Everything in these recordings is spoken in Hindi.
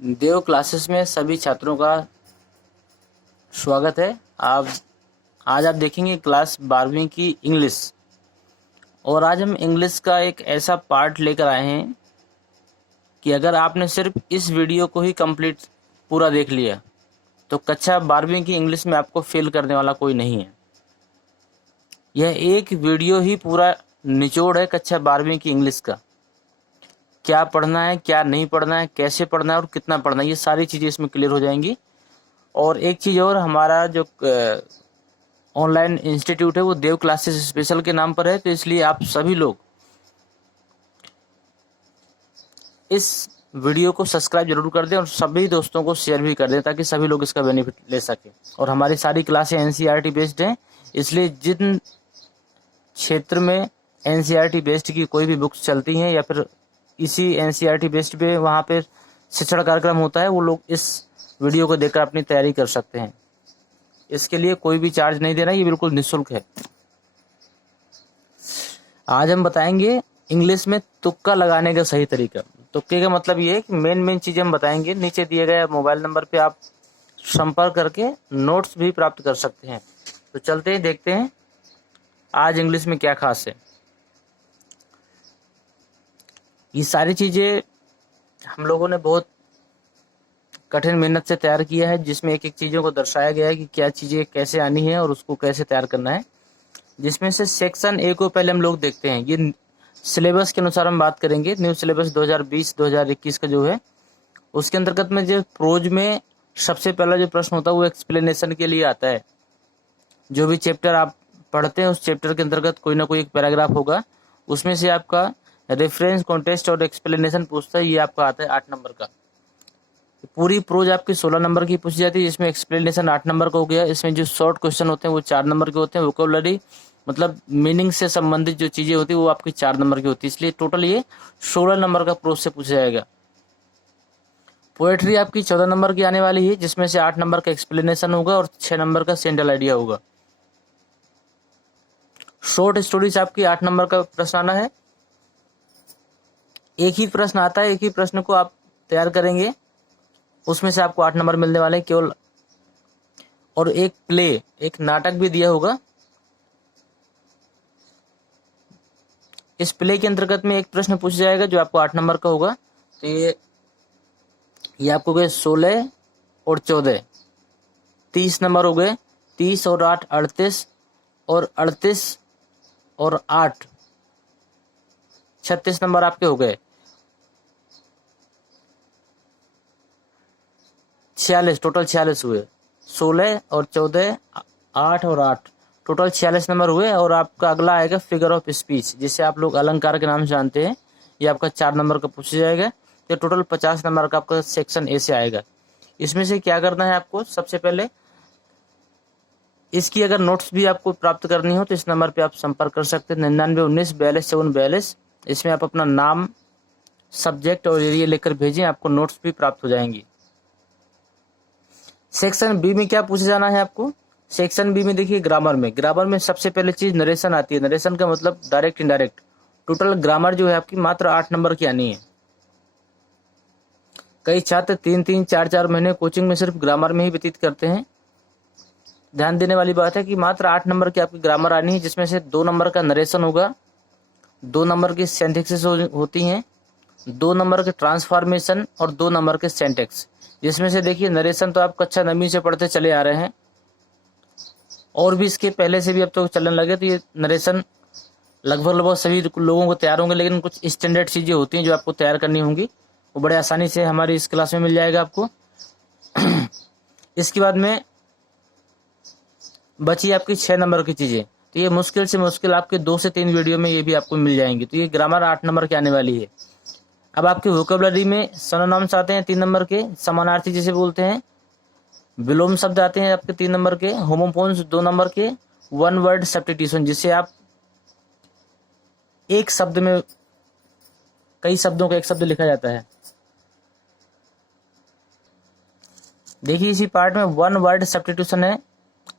देव क्लासेस में सभी छात्रों का स्वागत है। आज आप देखेंगे क्लास 12वीं की इंग्लिश। और आज हम इंग्लिश का एक ऐसा पार्ट लेकर आए हैं कि अगर आपने सिर्फ इस वीडियो को ही कंप्लीट पूरा देख लिया तो कक्षा 12वीं की इंग्लिश में आपको फेल करने वाला कोई नहीं है। यह एक वीडियो ही पूरा निचोड़ है कक्षा 12वीं की इंग्लिश का। क्या पढ़ना है, क्या नहीं पढ़ना है, कैसे पढ़ना है और कितना पढ़ना है, ये सारी चीज़ें इसमें क्लियर हो जाएंगी। और एक चीज़ और, हमारा जो ऑनलाइन इंस्टीट्यूट है वो देव क्लासेस स्पेशल के नाम पर है, तो इसलिए आप सभी लोग इस वीडियो को सब्सक्राइब जरूर कर दें और सभी दोस्तों को शेयर भी कर दें ताकि सभी लोग इसका बेनिफिट ले सकें। और हमारी सारी क्लासें एनसीईआरटी बेस्ड हैं, इसलिए जिन क्षेत्र में एनसीईआरटी बेस्ड की कोई भी बुक्स चलती हैं या फिर इसी एनसीईआरटी बेस्ड पे वहाँ पे शिक्षण कार्यक्रम होता है, वो लोग इस वीडियो को देखकर अपनी तैयारी कर सकते हैं। इसके लिए कोई भी चार्ज नहीं देना, ये बिल्कुल निःशुल्क है। आज हम बताएंगे इंग्लिश में तुक्का लगाने का सही तरीका। तुक्के का मतलब ये है कि मेन चीजें हम बताएंगे। नीचे दिए गए मोबाइल नंबर पे आप संपर्क करके नोट्स भी प्राप्त कर सकते हैं। तो चलते हैं, देखते हैं आज इंग्लिश में क्या खास है। ये सारी चीजें हम लोगों ने बहुत कठिन मेहनत से तैयार किया है, जिसमें एक एक चीज़ों को दर्शाया गया है कि क्या चीज़ें कैसे आनी है और उसको कैसे तैयार करना है। जिसमें से सेक्शन ए को पहले हम लोग देखते हैं। ये सिलेबस के अनुसार हम बात करेंगे। न्यू सिलेबस 2020-2021 का जो है, उसके अंतर्गत में जो प्रोज में सबसे पहला जो प्रश्न होता है वो एक्सप्लेनेशन के लिए आता है। जो भी चैप्टर आप पढ़ते हैं उस चैप्टर के अंतर्गत कोई ना कोई एक पैराग्राफ होगा, उसमें से आपका रेफरेंस, कॉन्टेस्ट और एक्सप्लेनेशन पूछता है। ये आपका आता है 8 नंबर का। पूरी प्रोज आपकी 16 नंबर की पूछी जाती है, जिसमें एक्सप्लेनेशन 8 नंबर का हो गया। इसमें जो शॉर्ट क्वेश्चन होते हैं वो 4 नंबर के होते हैं। वोकैबुलरी मतलब मीनिंग से संबंधित जो चीजें होती है वो आपकी 4 नंबर की होती है। इसलिए टोटल ये 16 नंबर का प्रोज से पूछा जाएगा। पोएट्री आपकी 14 नंबर की आने वाली है, जिसमें से 8 नंबर का एक्सप्लेनेशन होगा और 6 नंबर का सेंट्रल आइडिया होगा। शॉर्ट स्टोरीज आपकी 8 नंबर का प्रश्न आना है। एक ही प्रश्न आता है, एक ही प्रश्न को आप तैयार करेंगे, उसमें से आपको 8 नंबर मिलने वाले हैं केवल। और एक प्ले, एक नाटक भी दिया होगा। इस प्ले के अंतर्गत में एक प्रश्न पूछा जाएगा जो आपको 8 नंबर का होगा। तो ये आपको गए 16 और 14, 30 नंबर हो गए। 30 और 8 38, और 38 और 8 36 नंबर आपके हो गए। 46, टोटल 46 हुए। 16 और 14, 8 और 8, टोटल 46 नंबर हुए। और आपका अगला आएगा फिगर ऑफ स्पीच, जिसे आप लोग अलंकार के नाम से जानते हैं। ये आपका 4 नंबर का पूछा जाएगा। तो टोटल 50 नंबर का आपका सेक्शन ए से आएगा। इसमें से क्या करना है आपको, सबसे पहले इसकी अगर नोट्स भी आपको प्राप्त करनी हो तो इस नंबर पे आप संपर्क कर सकते हैं, 9919425742। इसमें आप अपना नाम, सब्जेक्ट और एरिया लेकर भेजें, आपको नोट्स भी प्राप्त हो जाएंगी। सेक्शन बी में क्या पूछा जाना है आपको। सेक्शन बी में देखिए ग्रामर में सबसे पहले चीज नरेशन आती है। नरेशन का मतलब डायरेक्ट इनडायरेक्ट। टोटल ग्रामर जो है आपकी मात्र 8 नंबर की आनी है। कई छात्र 3-3, 4-4 महीने कोचिंग में सिर्फ ग्रामर में ही व्यतीत करते हैं। ध्यान देने वाली बात है कि मात्र 8 नंबर की आपकी ग्रामर आनी है, जिसमें से 2 नंबर का नरेशन होगा, 2 नंबर की सिंथेसिस होती हैं, 2 नंबर के ट्रांसफॉर्मेशन और 2 नंबर के सेंटेक्स। जिसमें से देखिए नरेशन तो आप कक्षा 9वीं से पढ़ते चले आ रहे हैं, और भी इसके पहले से भी अब तो चलने लगे। तो ये नरेशन लगभग सभी लोगों को तैयार होंगे, लेकिन कुछ स्टैंडर्ड चीज़ें होती हैं जो आपको तैयार करनी होंगी, वो बड़े आसानी से हमारी इस क्लास में मिल जाएगा आपको। इसके बाद में बची आपकी 6 नंबर की चीज़ें। तो ये मुश्किल से मुश्किल आपके 2 से 3 वीडियो में ये भी आपको मिल जाएंगी। तो ये ग्रामर 8 नंबर की आने वाली है। अब आपके वोकैबुलरी में सिनोनिम्स आते हैं 3 नंबर के, समानार्थी जिसे बोलते हैं। विलोम शब्द आते हैं आपके 3 नंबर के। होमोफोन्स 2 नंबर के। वन वर्ड सब्स्टिट्यूशन, जिसे आप एक शब्द में कई शब्दों का एक शब्द लिखा जाता है। देखिए इसी पार्ट में वन वर्ड सब्स्टिट्यूशन है,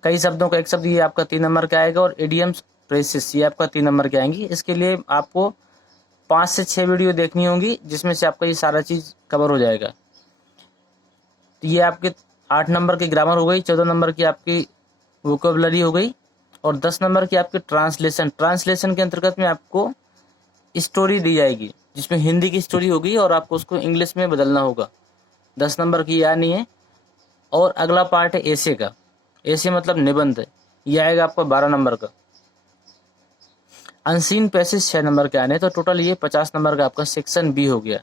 कई शब्दों का एक शब्द, ये आपका 3 नंबर का आएगा। और इडियम्स, फ्रेजेस, ये आपका 3 नंबर के आएंगी। इसके लिए आपको 5 से 6 वीडियो देखनी होंगी, जिसमें से आपका ये सारा चीज कवर हो जाएगा। तो ये आपके 8 नंबर की ग्रामर हो गई, 14 नंबर की आपकी वोकेबलरी हो गई, और 10 नंबर की आपकी ट्रांसलेशन। ट्रांसलेशन के अंतर्गत में आपको स्टोरी दी जाएगी, जिसमें हिंदी की स्टोरी होगी और आपको उसको इंग्लिश में बदलना होगा। 10 नंबर की याद नहीं है। और अगला पार्ट है एसे का। एसे मतलब निबंध, ये आएगा आपका 12 नंबर का। अनसीन पैसेज 6 नंबर के आने, तो टोटल ये 50 नंबर का आपका सेक्शन बी हो गया।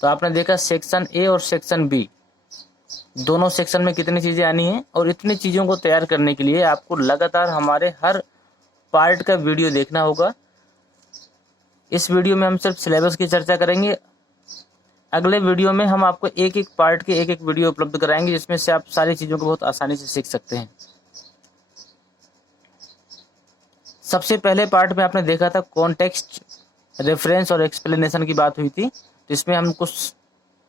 तो आपने देखा सेक्शन ए और सेक्शन बी दोनों सेक्शन में कितनी चीज़ें आनी हैं, और इतनी चीज़ों को तैयार करने के लिए आपको लगातार हमारे हर पार्ट का वीडियो देखना होगा। इस वीडियो में हम सिर्फ सिलेबस की चर्चा करेंगे। अगले वीडियो में हम आपको एक एक पार्ट के एक एक वीडियो उपलब्ध कराएंगे, जिसमें से आप सारी चीज़ों को बहुत आसानी से सीख सकते हैं। सबसे पहले पार्ट में आपने देखा था कॉन्टेक्स्ट, रेफरेंस और एक्सप्लेनेशन की बात हुई थी। तो इसमें हम कुछ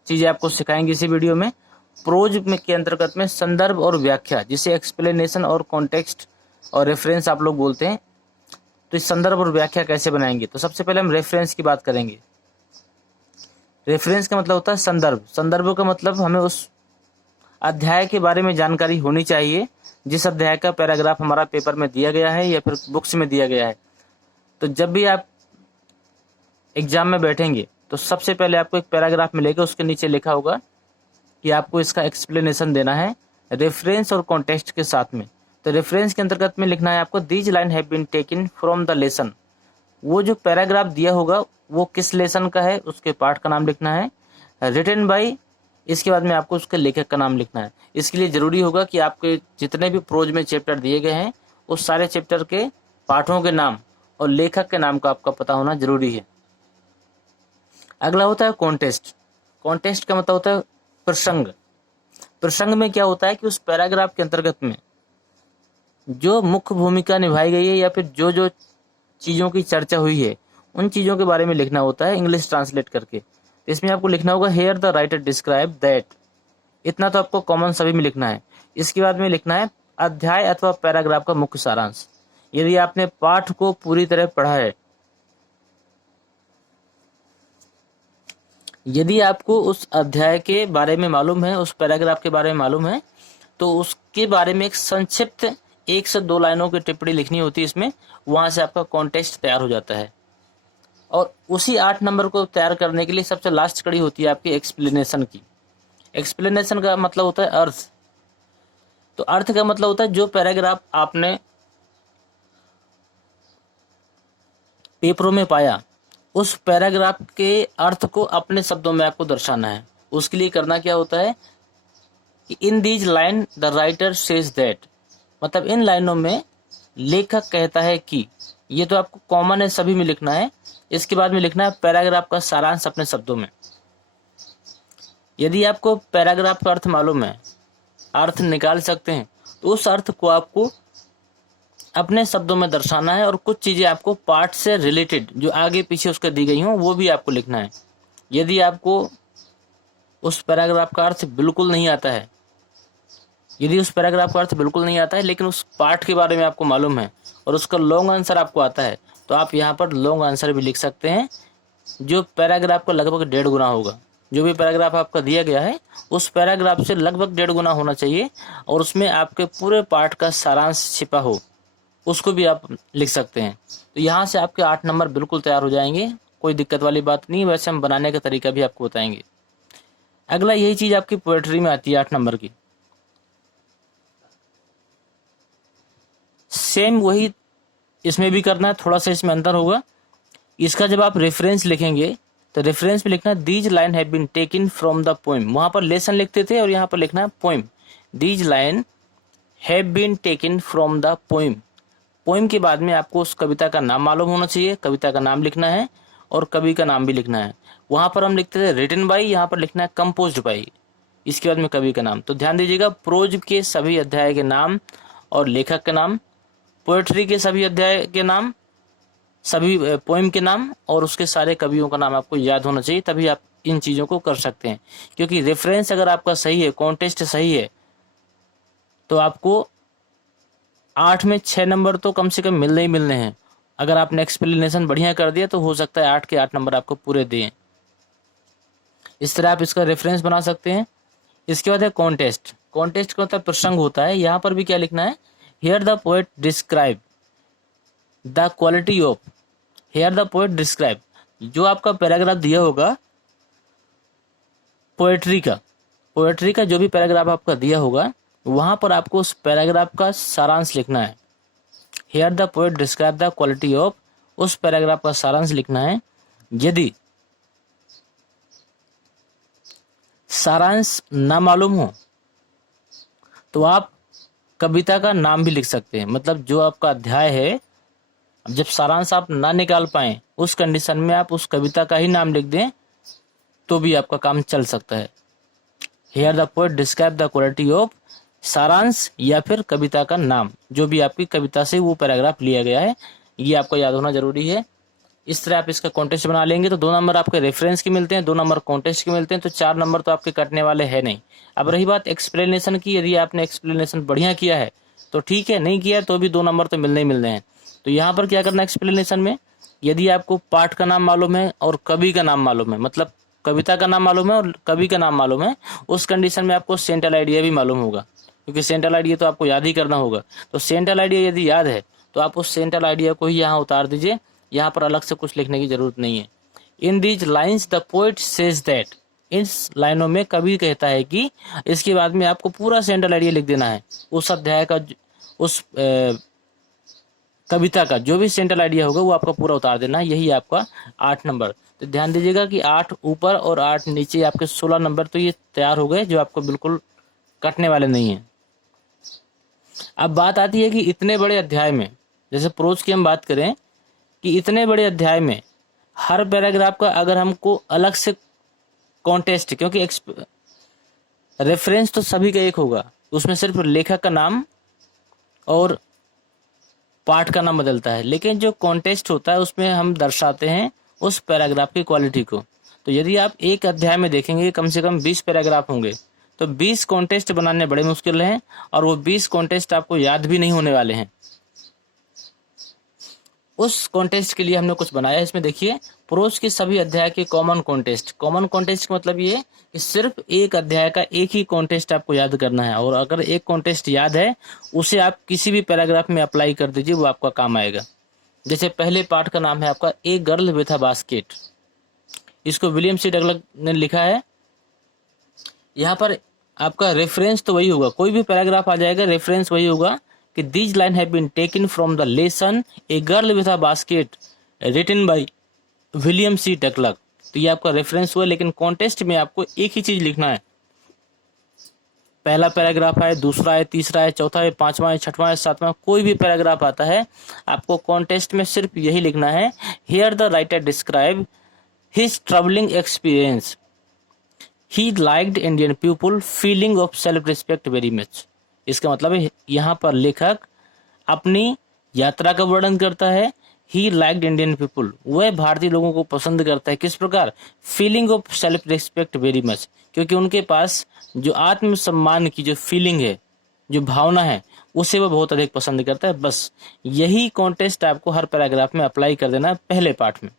चीज़ें आपको सिखाएंगे इसी वीडियो में। प्रोज में के अंतर्गत में संदर्भ और व्याख्या, जिसे एक्सप्लेनेशन और कॉन्टेक्स्ट और रेफरेंस आप लोग बोलते हैं। तो इस संदर्भ और व्याख्या कैसे बनाएंगे, तो सबसे पहले हम रेफरेंस की बात करेंगे। रेफरेंस का मतलब होता है संदर्भ। संदर्भ का मतलब हमें उस अध्याय के बारे में जानकारी होनी चाहिए, जिस अध्याय का पैराग्राफ हमारा पेपर में दिया गया है या फिर बुक्स में दिया गया है। तो जब भी आप एग्जाम में बैठेंगे तो सबसे पहले आपको एक पैराग्राफ मिलेगा, उसके नीचे लिखा होगा कि आपको इसका एक्सप्लेनेशन देना है रेफरेंस और कॉन्टेक्स्ट के साथ में। तो रेफरेंस के अंतर्गत में लिखना है आपको these line have been taken from the lesson. वो जो पैराग्राफ दिया होगा वो किस लेसन का है, उसके पार्ट का नाम लिखना है। रिटन बाय, इसके बाद में आपको उसके लेखक का नाम लिखना है। इसके लिए जरूरी होगा कि आपके जितने भी प्रोज में चैप्टर दिए गए हैं उस सारे चैप्टर के पाठों के नाम और लेखक के नाम का आपका पता होना जरूरी है। अगला होता है कॉन्टेस्ट। कॉन्टेस्ट का मतलब होता है प्रसंग। प्रसंग में क्या होता है कि उस पैराग्राफ के अंतर्गत में जो मुख्य भूमिका निभाई गई है या फिर जो जो चीज़ों की चर्चा हुई है उन चीज़ों के बारे में लिखना होता है इंग्लिश ट्रांसलेट करके। इसमें आपको लिखना होगा here the writer describe that. इतना तो आपको कॉमन सभी में लिखना है। इसके बाद में लिखना है अध्याय अथवा पैराग्राफ का मुख्य सारांश। यदि आपने पाठ को पूरी तरह पढ़ा है, यदि आपको उस अध्याय के बारे में मालूम है, उस पैराग्राफ के बारे में मालूम है, तो उसके बारे में एक संक्षिप्त 1 से 2 लाइनों की टिप्पणी लिखनी होती है इसमें। वहां से आपका कॉन्टेक्स्ट तैयार हो जाता है। और उसी 8 नंबर को तैयार करने के लिए सबसे लास्ट कड़ी होती है आपकी एक्सप्लेनेशन की। एक्सप्लेनेशन का मतलब होता है अर्थ। तो अर्थ का मतलब होता है जो पैराग्राफ आपने पेपरों में पाया, उस पैराग्राफ के अर्थ को अपने शब्दों में आपको दर्शाना है। उसके लिए करना क्या होता है कि in these line the writer says that, मतलब इन लाइनों में लेखक कहता है कि। ये तो आपको कॉमन है, सभी में लिखना है। इसके बाद में लिखना है पैराग्राफ का सारांश अपने शब्दों में। यदि आपको पैराग्राफ का अर्थ मालूम है, अर्थ निकाल सकते हैं, तो उस अर्थ को आपको अपने शब्दों में दर्शाना है। और कुछ चीजें आपको पाठ से रिलेटेड जो आगे पीछे उसके दी गई हों वो भी आपको लिखना है। यदि आपको उस पैराग्राफ का अर्थ बिल्कुल नहीं आता है, लेकिन उस पाठ के बारे में आपको मालूम है और उसका लॉन्ग आंसर आपको आता है, तो आप यहाँ पर लॉन्ग आंसर भी लिख सकते हैं, जो पैराग्राफ का लगभग 1.5 गुना होगा। जो भी पैराग्राफ आपका दिया गया है उस पैराग्राफ से लगभग 1.5 गुना होना चाहिए, और उसमें आपके पूरे पाठ का सारांश छिपा हो, उसको भी आप लिख सकते हैं। तो यहाँ से आपके 8 नंबर बिल्कुल तैयार हो जाएंगे, कोई दिक्कत वाली बात नहीं। वैसे हम बनाने का तरीका भी आपको बताएंगे। अगला यही चीज आपकी पोएट्री में आती है 8 नंबर की। सेम वही इसमें भी करना है, थोड़ा सा इसमें अंतर होगा। इसका जब आप रेफरेंस लिखेंगे तो रेफरेंस में लिखना है these line have been taken from the poem. वहां पर लेसन लिखते थे और यहाँ पर लिखना है poem. These line have been taken from the poem. Poem के बाद में आपको उस कविता का नाम मालूम होना चाहिए, कविता का नाम लिखना है और कवि का नाम भी लिखना है। वहां पर हम लिखते थे रिटन बाई, यहाँ पर लिखना है कंपोज्ड बाई, इसके बाद में कवि का नाम। तो ध्यान दीजिएगा, प्रोज के सभी अध्याय के नाम और लेखक के नाम, पोएट्री के सभी अध्याय के नाम, सभी पोएम के नाम और उसके सारे कवियों का नाम आपको याद होना चाहिए, तभी आप इन चीज़ों को कर सकते हैं। क्योंकि रेफरेंस अगर आपका सही है, कॉन्टेस्ट सही है, तो आपको 8 में 6 नंबर तो कम से कम मिलने ही मिलने हैं। अगर आपने एक्सप्लेनेशन बढ़िया कर दिया तो हो सकता है 8 के 8 नंबर आपको पूरे दें। इस तरह आप इसका रेफरेंस बना सकते हैं। इसके बाद है कॉन्टेस्ट। कॉन्टेस्ट का मतलब प्रसंग होता है। यहाँ पर भी क्या लिखना है, here the poet describe the quality of, here the poet describe, जो आपका पैराग्राफ दिया होगा पोएट्री का जो भी पैराग्राफ आपका दिया होगा, वहां पर आपको उस पैराग्राफ का सारांश लिखना है। Here the poet describe the quality of, उस पैराग्राफ का सारांश लिखना है। यदि सारांश ना मालूम हो तो आप कविता का नाम भी लिख सकते हैं। मतलब जो आपका अध्याय है, जब सारांश आप ना निकाल पाए उस कंडीशन में आप उस कविता का ही नाम लिख दें तो भी आपका काम चल सकता है। Here the poet describe the quality of, सारांश या फिर कविता का नाम, जो भी आपकी कविता से वो पैराग्राफ लिया गया है, ये आपको याद होना जरूरी है। इस तरह आप इसका कॉन्टेस्ट बना लेंगे तो 2 नंबर आपके रेफरेंस के मिलते हैं, 2 नंबर कॉन्टेस्ट के मिलते हैं, तो 4 नंबर तो आपके कटने वाले हैं नहीं। अब रही बात एक्सप्लेनेशन की, यदि आपने एक्सप्लेनेशन बढ़िया किया है तो ठीक है, नहीं किया तो भी 2 नंबर तो मिलने ही मिलने हैं। तो यहाँ पर क्या करना है एक्सप्लेनेशन में, यदि आपको पाठ का नाम मालूम है और कवि का नाम मालूम है, मतलब कविता का नाम मालूम है और कवि का नाम मालूम है, उस कंडीशन में आपको सेंट्रल आइडिया भी मालूम होगा, क्योंकि सेंट्रल आइडिया तो आपको याद ही करना होगा। तो सेंट्रल आइडिया यदि याद है तो आप उस सेंट्रल आइडिया को ही यहाँ उतार दीजिए, यहाँ पर अलग से कुछ लिखने की जरूरत नहीं है। In these lines the poet says that, इस लाइनों में कवि कहता है कि, इसके बाद में आपको पूरा सेंट्रल आइडिया लिख देना है। उस अध्याय का, उस कविता का जो भी सेंट्रल आइडिया होगा वो आपका पूरा उतार देना है। यही आपका 8 नंबर। तो ध्यान दीजिएगा कि 8 ऊपर और 8 नीचे, आपके 16 नंबर तो ये तैयार हो गए, जो आपको बिल्कुल कटने वाले नहीं है। अब बात आती है कि इतने बड़े अध्याय में, जैसे प्रोज की हम बात करें कि इतने बड़े अध्याय में हर पैराग्राफ का अगर हमको अलग से कॉन्टेस्ट, क्योंकि रेफरेंस तो सभी का एक होगा, उसमें सिर्फ लेखक का नाम और पाठ का नाम बदलता है, लेकिन जो कॉन्टेस्ट होता है उसमें हम दर्शाते हैं उस पैराग्राफ की क्वालिटी को। तो यदि आप एक अध्याय में देखेंगे कम से कम 20 पैराग्राफ होंगे, तो 20 कॉन्टेस्ट बनाने बड़े मुश्किल हैं, और वो 20 कॉन्टेस्ट आपको याद भी नहीं होने वाले हैं। उस कॉन्टेस्ट के लिए हमने कुछ बनाया है। इसमें देखिए, प्रोज के सभी अध्याय के कॉमन कॉन्टेस्ट। कॉमन कॉन्टेस्ट का मतलब ये कि सिर्फ एक अध्याय का एक ही कॉन्टेस्ट आपको याद करना है, और अगर एक कॉन्टेस्ट याद है उसे आप किसी भी पैराग्राफ में अप्लाई कर दीजिए, वो आपका काम आएगा। जैसे पहले पार्ट का नाम है आपका ए गर्ल विथ अ बास्केट, इसको विलियम सी डगलस ने लिखा है। यहाँ पर आपका रेफरेंस तो वही होगा, कोई भी पैराग्राफ आ जाएगा रेफरेंस वही होगा कि these line have been taken from the lesson a girl with a basket written by William C Douglas. तो ये आपका रेफरेंस हुआ, लेकिन कॉन्टेस्ट में आपको एक ही चीज लिखना है। पहला पैराग्राफ है, दूसरा है, तीसरा है, चौथा है, पांचवा है, छठवां है, सातवां, कोई भी पैराग्राफ आता है, आपको कॉन्टेस्ट में सिर्फ यही लिखना है, here the writer describe his troubling experience, he liked Indian people, feeling of self respect very much. इसका मतलब है यहाँ पर लेखक अपनी यात्रा का वर्णन करता है। ही लाइक्ड इंडियन पीपल, वह भारतीय लोगों को पसंद करता है। किस प्रकार? Feeling of self respect very much, क्योंकि उनके पास जो आत्मसम्मान की जो फीलिंग है, जो भावना है, उसे वो बहुत अधिक पसंद करता है। बस यही कॉन्टेस्ट आपको हर पैराग्राफ में अप्लाई कर देना है पहले पार्ट में।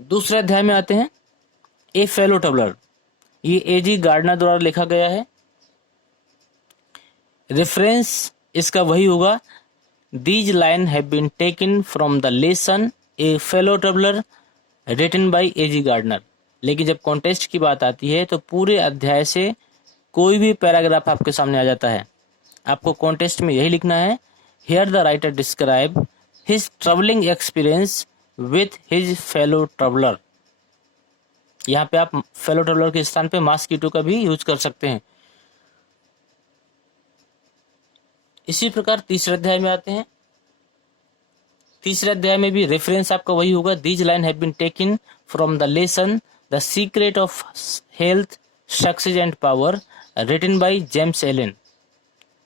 दूसरे अध्याय में आते हैं, ए फेलो ट्रैवलर। ये एजी गार्डनर द्वारा लिखा गया है। रेफरेंस इसका वही होगा, these line have been taken from the lesson a fellow traveller written by A G Gardiner. लेकिन जब कॉन्टेस्ट की बात आती है तो पूरे अध्याय से कोई भी पैराग्राफ आपके सामने आ जाता है, आपको कॉन्टेस्ट में यही लिखना है, here the writer describe his travelling experience with his fellow traveller. यहाँ पे आप फेलो ट्रैवलर के स्थान पे मॉस्किटो का भी यूज कर सकते हैं। इसी प्रकार तीसरे अध्याय में आते हैं। तीसरे अध्याय में भी रेफरेंस आपका वही होगा, these line have been taken from the lesson the secret of health success and power written by James Allen.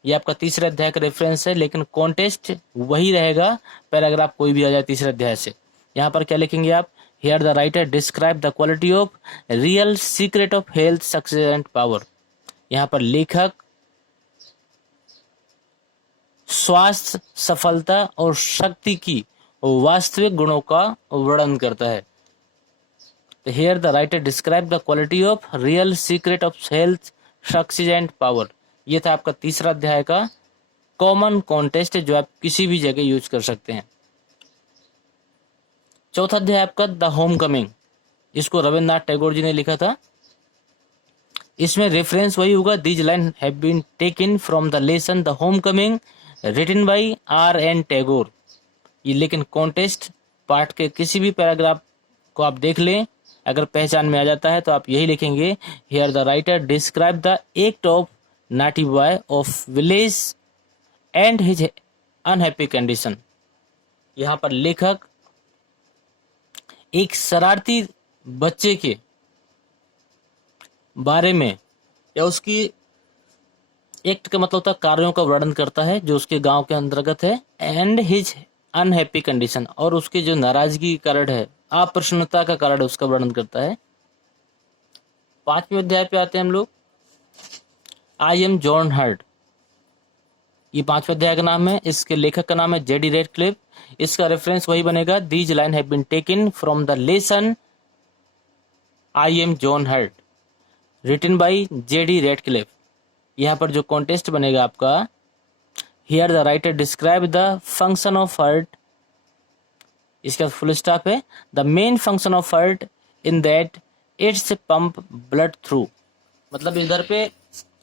ये आपका तीसरे अध्याय का रेफरेंस है, लेकिन कॉन्टेस्ट वही रहेगा, पैराग्राफ कोई भी आ जाए तीसरे अध्याय से। यहाँ पर क्या लिखेंगे आप, here the writer describe the quality of real secret of health success and power. यहाँ पर लेखक स्वास्थ्य, सफलता और शक्ति की वास्तविक गुणों का वर्णन करता है। तो here the writer describe the quality of real secret of health success and power. ये था आपका तीसरा अध्याय का कॉमन कॉन्टेस्ट जो आप किसी भी जगह यूज कर सकते हैं। चौथा अध्याय आपका द होम कमिंग, इसको रविन्द्रनाथ टैगोर जी ने लिखा था। इसमें रेफरेंस वही होगा, these line have been taken from the lesson the home coming written by R.N. Tagore. ये लेकिन कॉन्टेस्ट पार्ट के किसी भी पैराग्राफ को आप देख लें, अगर पहचान में आ जाता है तो आप यही लिखेंगे, here the writer describe the act of naughty boy of village and his unhappy condition. यहाँ पर लेखक एक शरारती बच्चे के बारे में या उसकी एक्ट का मतलब होता है कार्यों का वर्णन करता है जो उसके गांव के अंतर्गत है, एंड हिज अनहैप्पी कंडीशन, और उसके जो नाराजगी का कारण है, अप्रसन्नता का कारण है, उसका वर्णन करता है। 5वें अध्याय पे आते हैं हम लोग, आई एम जॉन हर्ट। ये 5वें अध्याय का नाम है, इसके लेखक का नाम है J.D. रेडक्लिफ। इसका रेफरेंस वही बनेगा, these line have been taken from the lesson I am John heart written by J.D. Ratcliff. यहाँ पर जो कॉन्टेस्ट बनेगा आपका, here the writer describe the function of heart, इसका फुल स्टॉप है, the main function of heart in that it's pump blood through. मतलब इधर पे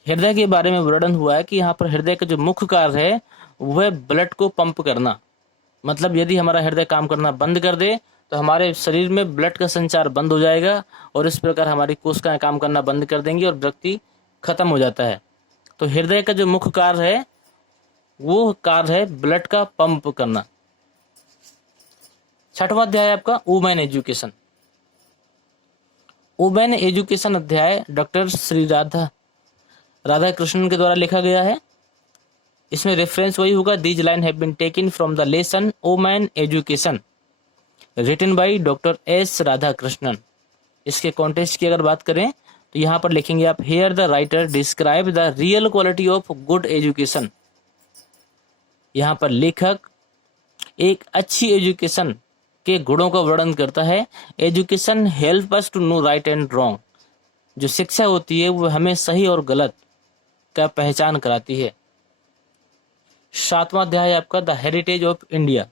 हृदय के बारे में वर्णन हुआ है कि यहाँ पर हृदय का जो मुख्य कार्य है वह ब्लड को पंप करना। मतलब यदि हमारा हृदय काम करना बंद कर दे तो हमारे शरीर में ब्लड का संचार बंद हो जाएगा और इस प्रकार हमारी कोशिकाएं काम करना बंद कर देंगी और व्यक्ति खत्म हो जाता है। तो हृदय का जो मुख्य कार्य है वो कार्य है ब्लड का पंप करना। 6वां अध्याय आपका वुमेन एजुकेशन। वुमेन एजुकेशन अध्याय डॉक्टर श्री राधा कृष्णन के द्वारा लिखा गया है। इसमें रेफरेंस वही होगा, these line have been taken from the lesson women education written by doctor S. Radhakrishnan. इसके कॉन्टेस्ट की अगर बात करें तो यहाँ पर लिखेंगे आप, here the writer describe the real quality of good education. यहाँ पर लेखक एक अच्छी एजुकेशन के गुणों का वर्णन करता है। Education help us to know right and wrong. जो शिक्षा होती है वो हमें सही और गलत का पहचान कराती है। 7वां अध्याय आपका the heritage of India,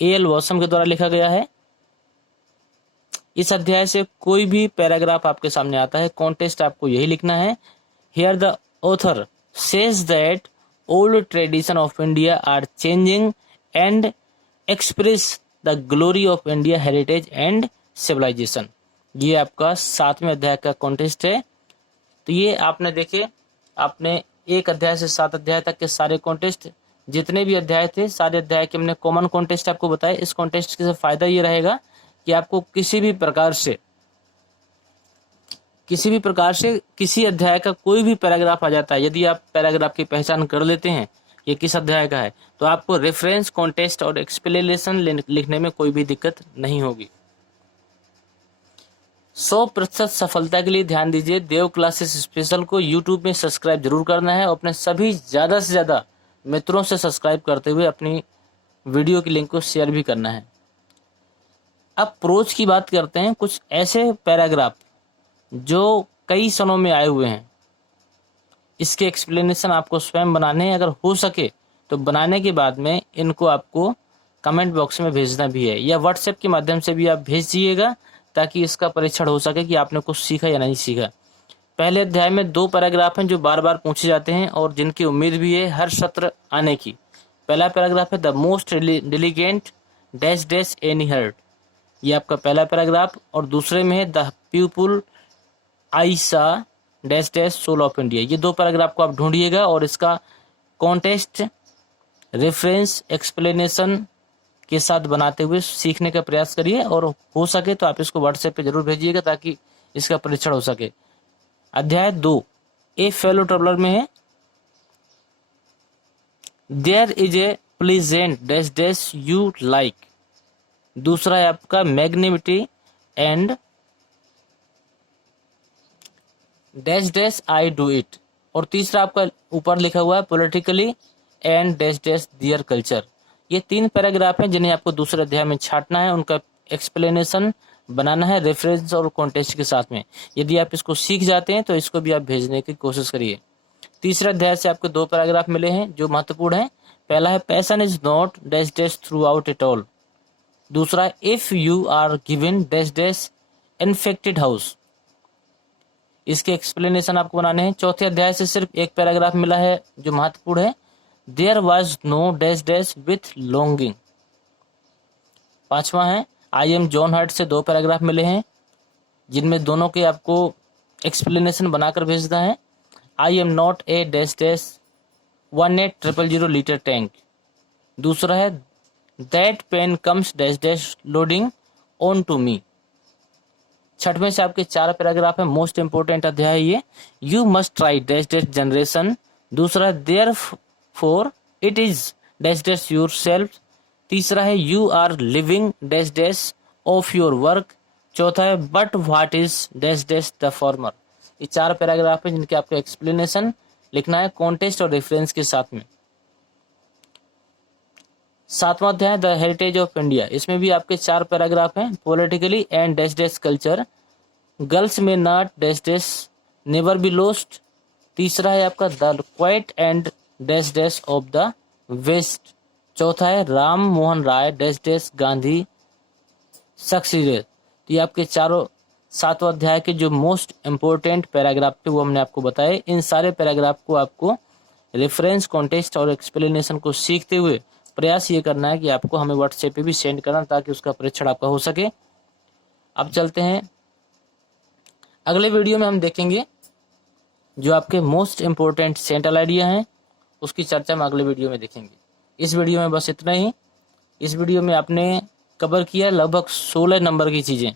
A.L. वॉसम के द्वारा लिखा गया है। इस अध्याय से कोई भी पैराग्राफ आपके सामने आता है, कॉन्टेस्ट आपको यही लिखना है, here the author says that old tradition of India are changing and express the glory of India heritage and civilisation. ये आपका 7वें अध्याय का कॉन्टेस्ट है। तो ये आपने देखे, आपने 1 अध्याय से 7 अध्याय तक के सारे कॉन्टेस्ट जितने भी अध्याय थे, सारे अध्याय के हमने कॉमन कॉन्टेस्ट आपको बताए। इस कॉन्टेस्ट से फायदा ये रहेगा कि आपको किसी भी प्रकार से किसी अध्याय का कोई भी पैराग्राफ आ जाता है, यदि आप पैराग्राफ की पहचान कर लेते हैं ये किस अध्याय का है, तो आपको रेफरेंस, कॉन्टेस्ट और एक्सप्लेनेशन लिखने में कोई भी दिक्कत नहीं होगी। 100% सफलता के लिए ध्यान दीजिए, देव क्लासेस स्पेशल को यूट्यूब में सब्सक्राइब जरूर करना है और अपने सभी ज़्यादा से ज़्यादा मित्रों से सब्सक्राइब करते हुए अपनी वीडियो की लिंक को शेयर भी करना है। अब प्रोज की बात करते हैं, कुछ ऐसे पैराग्राफ जो कई सनों में आए हुए हैं, इसके एक्सप्लेनेशन आपको स्वयं बनाने हैं। अगर हो सके तो बनाने के बाद में इनको आपको कमेंट बॉक्स में भेजना भी है या व्हाट्सएप के माध्यम से भी आप भेज दीजिएगा ताकि इसका परीक्षण हो सके कि आपने कुछ सीखा या नहीं सीखा। पहले अध्याय में 2 पैराग्राफ हैं जो बार बार पूछे जाते हैं और जिनकी उम्मीद भी है हर सत्र आने की। पहला पैराग्राफ है the most diligent dash dash any hurt, ये आपका पहला पैराग्राफ, और दूसरे में है the people I saw dash dash soul of India. ये 2 पैराग्राफ को आप ढूंढिएगा और इसका कॉन्टेस्ट, रेफरेंस, एक्सप्लेनेशन के साथ बनाते हुए सीखने का प्रयास करिए और हो सके तो आप इसको व्हाट्सएप पे जरूर भेजिएगा ताकि इसका परीक्षण हो सके। अध्याय 2 ए फेलो ट्रेवलर में है, there is a pleasant dash dash you like. दूसरा है आपका magnetivity and dash dash I do it, और तीसरा आपका ऊपर लिखा हुआ है politically and dash dash their culture. ये 3 पैराग्राफ हैं जिन्हें आपको दूसरे अध्याय में छांटना है, उनका एक्सप्लेनेशन, बनाना है रेफरेंस और कॉन्टेक्स्ट के साथ में। यदि आप इसको सीख जाते हैं तो इसको भी आप भेजने की कोशिश करिए। तीसरे अध्याय से आपको 2 पैराग्राफ मिले हैं जो महत्वपूर्ण हैं। पहला है passion is not dash dash throughout at all. दूसरा if you are given dash dash infected house. इसके एक्सप्लेनेशन आपको बनाने हैं। चौथे अध्याय से सिर्फ 1 पैराग्राफ मिला है जो महत्वपूर्ण है। There was no dash dash with longing. पांचवा है आई एम जॉन हर्ट से 2 पैराग्राफ मिले हैं जिनमें दोनों के आपको एक्सप्लेनेशन बनाकर भेजना है। I am not a dash dash 18000 litre tank. दूसरा है that pain comes dash dash loading on to me. छठवें से आपके 4 पैराग्राफ है। मोस्ट इंपोर्टेंट अध्याय ये। You must try dash dash generation. दूसरा there for it is dash dash yourself. तीसरा है you are living dash dash of your work. चौथा है but what is dash dash the former. ये 4 पैराग्राफ है जिनके आपको एक्सप्लेनेशन लिखना है कॉन्टेक्स्ट और रेफरेंस के साथ में। 7वां अध्याय द हेरिटेज ऑफ इंडिया। इसमें भी आपके 4 पैराग्राफ हैं। Politically and dash dash culture. Girls में not dash dash never be lost. तीसरा है आपका the quiet and dash dash of the west. चौथा है Ram Mohan Roy dash dash Gandhi succeeded. तो ये आपके चारों 7वां अध्याय के जो मोस्ट इम्पोर्टेंट पैराग्राफ थे वो हमने आपको बताए। इन सारे पैराग्राफ को आपको रेफरेंस कॉन्टेक्स्ट और एक्सप्लेनेशन को सीखते हुए प्रयास ये करना है कि आपको हमें व्हाट्सएप पे भी सेंड करना ताकि उसका परीक्षण आपका हो सके। अब चलते हैं अगले वीडियो में। हम देखेंगे जो आपके मोस्ट इम्पोर्टेंट सेंट्रल आइडिया हैं उसकी चर्चा हम अगले वीडियो में देखेंगे। इस वीडियो में बस इतना ही। इस वीडियो में आपने कवर किया लगभग 16 नंबर की चीज़ें।